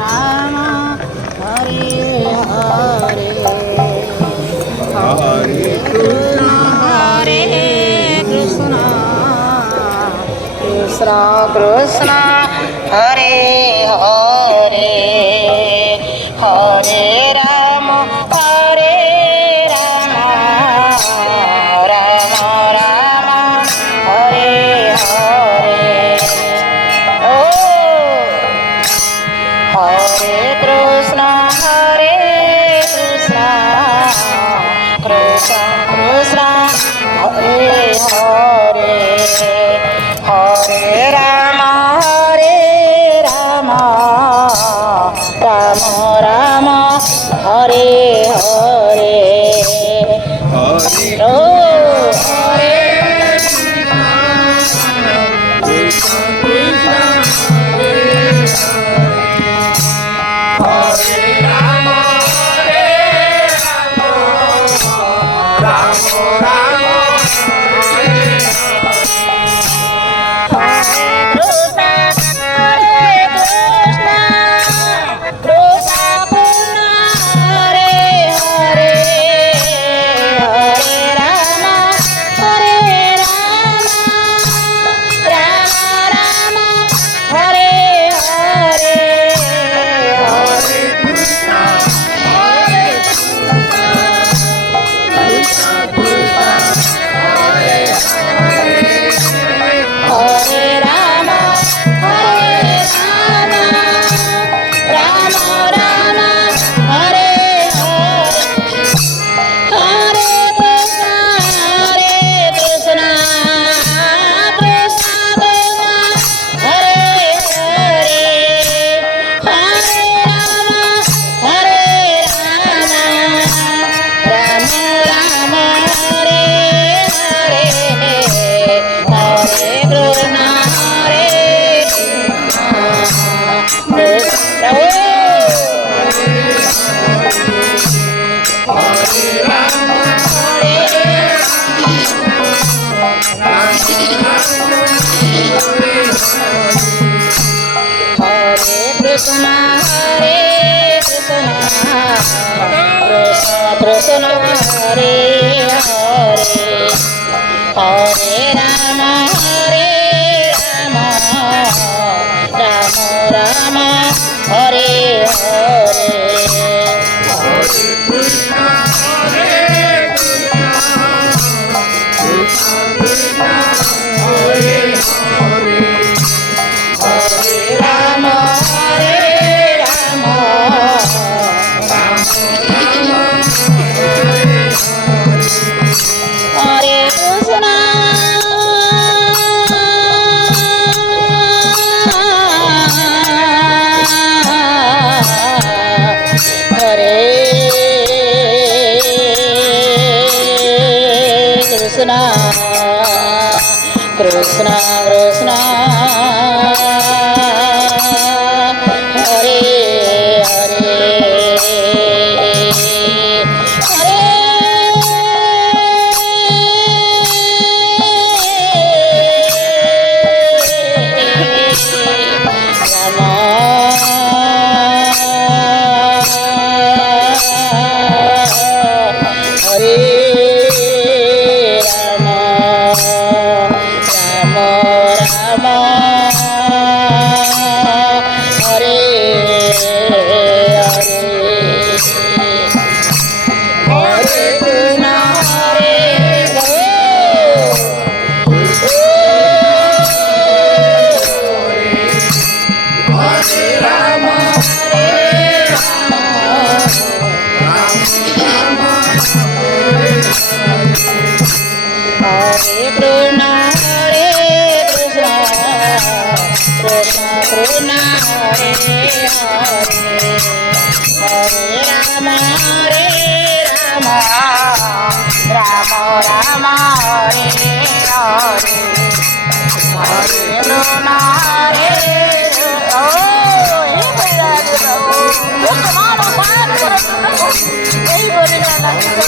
Ram Hare Hare Hare Krishna Hare Krishna Krishna Krishna Hare Hare Hare Ram Ram Ram Hare Hare O Hare Krishna Krishna Krishna Hare Hare Hare Ram Ram Ram Hare Hare Hare O Hare Krishna Krishna Hare Hare Ram Ram Ram Krishna Krishna Hare Hare Hare Rama Rama Rama Hare Hare Hare Krishna Hare Krishna Krishna Krishna Hare Hare Hare Rama Hare Krishna Hare Krishna Krishna Krishna Hare Hare Krishna Hare Hare Hare Rama Rama Rama Hare Hare Hare Krishna Hare Oh,